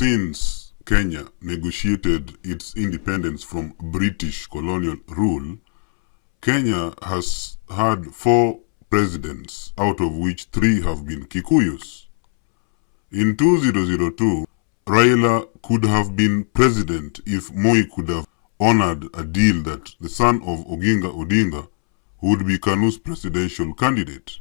since Kenya negotiated its independence from British colonial rule, Kenya has had 4 presidents, out of which 3 have been Kikuyus. In 2002, Raila could have been president if Moi could have honored a deal that the son of Odinga would be Kanu's presidential candidate.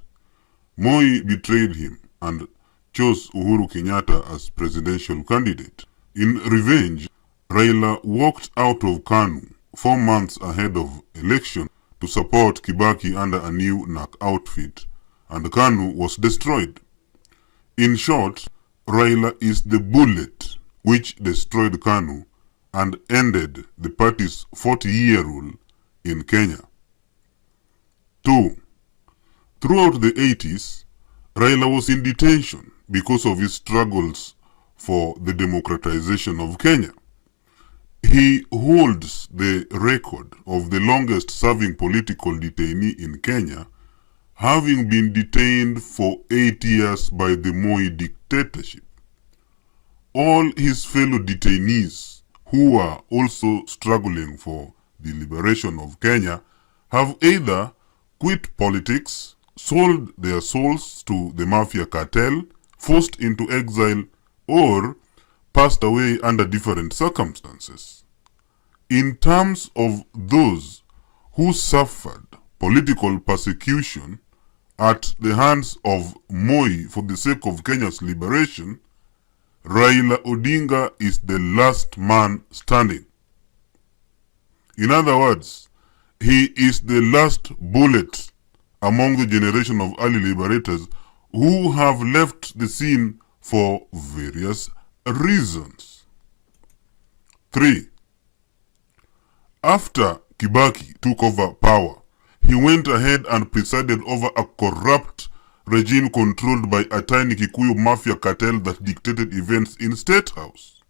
Moi betrayed him and chose Uhuru Kenyatta as presidential candidate. In revenge, Raila walked out of Kanu 4 months ahead of election to support Kibaki under a new NAC outfit, and Kanu was destroyed. In short, Raila is the bullet which destroyed Kanu and ended the party's 40-year rule in Kenya. 2. Throughout the 80s, Raila was in detention because of his struggles for the democratization of Kenya. He holds the record of the longest-serving political detainee in Kenya, having been detained for 8 years by the Moi dictatorship. All his fellow detainees, who are also struggling for the liberation of Kenya, have either quit politics, sold their souls to the Mafia cartel, forced into exile, or passed away under different circumstances. In terms of those who suffered political persecution at the hands of Moi for the sake of Kenya's liberation, Raila Odinga is the last man standing. In other words, he is the last bullet among the generation of early liberators who have left the scene for various reasons. 3. After Kibaki took over power, he went ahead and presided over a corrupt regime controlled by a tiny Kikuyu Mafia cartel that dictated events in State House.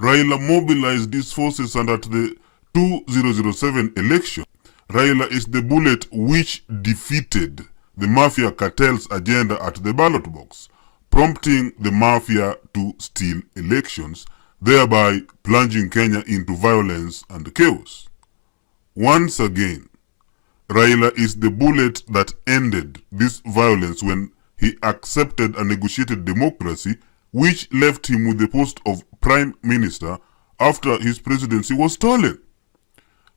Raila mobilized these forces, and at the 2007 election, Raila is the bullet which defeated the Mafia cartel's agenda at the ballot box, prompting the Mafia to steal elections, thereby plunging Kenya into violence and chaos. Once again, Raila is the bullet that ended this violence when he accepted a negotiated democracy which left him with the post of Prime Minister after his presidency was stolen.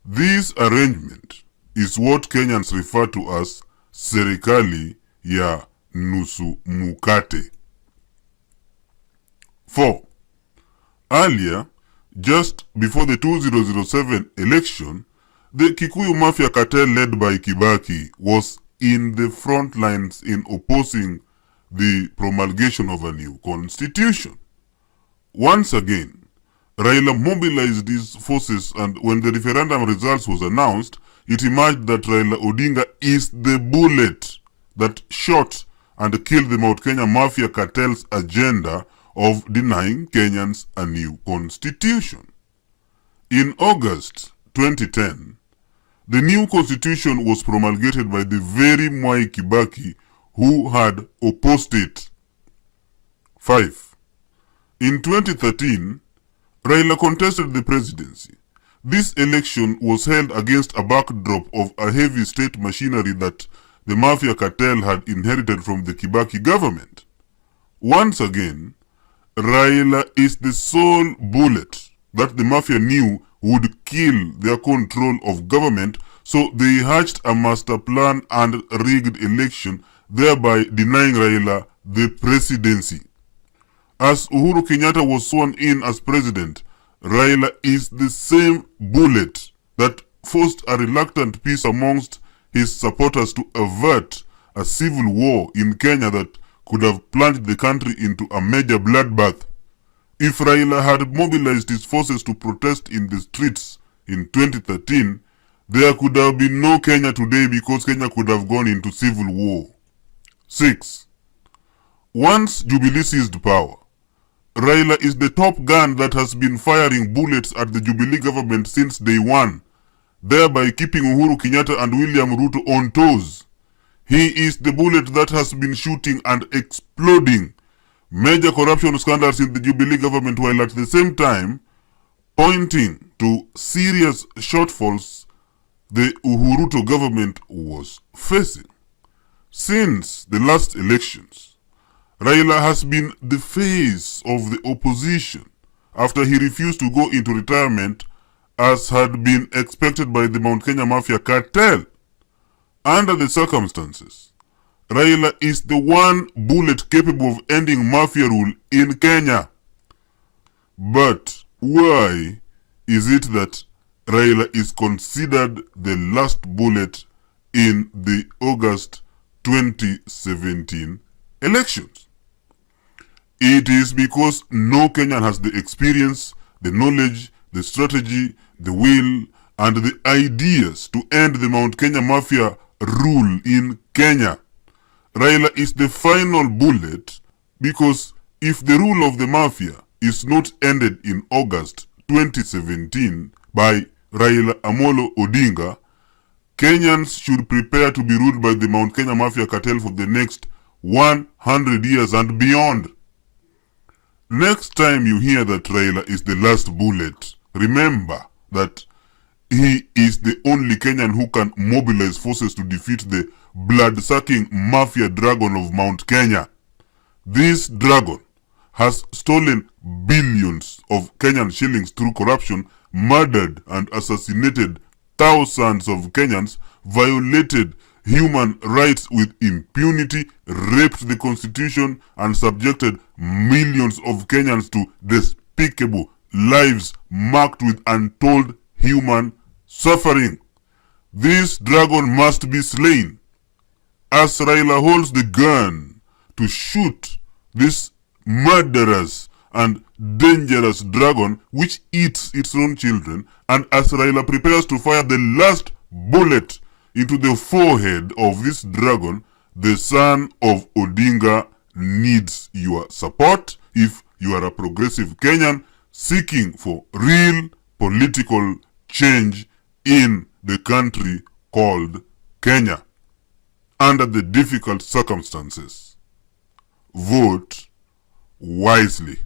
This arrangement is what Kenyans refer to as serikali ya nusu mukate. 4. Earlier, just before the 2007 election, the Kikuyu Mafia cartel led by Kibaki was in the front lines in opposing the promulgation of a new constitution. Once again, Raila mobilized these forces, and when the referendum results was announced, it emerged that Raila Odinga is the bullet that shot and killed the Mount Kenya Mafia cartel's agenda of denying Kenyans a new constitution. In August 2010, the new constitution was promulgated by the very Mwai Kibaki who had opposed it. 5. In 2013, Raila contested the presidency. This election was held against a backdrop of a heavy state machinery that the Mafia cartel had inherited from the Kibaki government. Once again, Raila is the sole bullet that the Mafia knew would kill their control of government, so they hatched a master plan and rigged election, thereby denying Raila the presidency. As Uhuru Kenyatta was sworn in as president, Raila is the same bullet that forced a reluctant peace amongst his supporters to avert a civil war in Kenya that could have plunged the country into a major bloodbath. If Raila had mobilized his forces to protest in the streets in 2013, there could have been no Kenya today because Kenya could have gone into civil war. 6. Once Jubilee seized power, Raila is the top gun that has been firing bullets at the Jubilee government since day one, thereby keeping Uhuru Kenyatta and William Ruto on toes. He is the bullet that has been shooting and exploding major corruption scandals in the Jubilee government, while at the same time pointing to serious shortfalls the Uhuru government was facing. Since the last elections, Raila has been the face of the opposition after he refused to go into retirement as had been expected by the Mount Kenya Mafia cartel. Under the circumstances, Raila is the one bullet capable of ending Mafia rule in Kenya. But why is it that Raila is considered the last bullet in the August 2017 elections? It is because no Kenyan has the experience, the knowledge, the strategy, the will, and the ideas to end the Mount Kenya Mafia rule in Kenya. Raila is the final bullet because if the rule of the Mafia is not ended in August 2017 by Raila Odinga, Kenyans should prepare to be ruled by the Mount Kenya Mafia cartel for the next 100 years and beyond. Next time you hear that Raila is the last bullet, remember that he is the only Kenyan who can mobilize forces to defeat the blood-sucking mafia dragon of Mount Kenya. This dragon has stolen billions of Kenyan shillings through corruption, murdered and assassinated thousands of Kenyans, violated human rights with impunity, raped the constitution, and subjected millions of Kenyans to despicable lives marked with untold human suffering. This dragon must be slain. As Raila holds the gun to shoot this murderous and dangerous dragon which eats its own children, and as Raila prepares to fire the last bullet into the forehead of this dragon, the son of Odinga needs your support if you are a progressive Kenyan seeking for real political change in the country called Kenya. Under the difficult circumstances, vote wisely.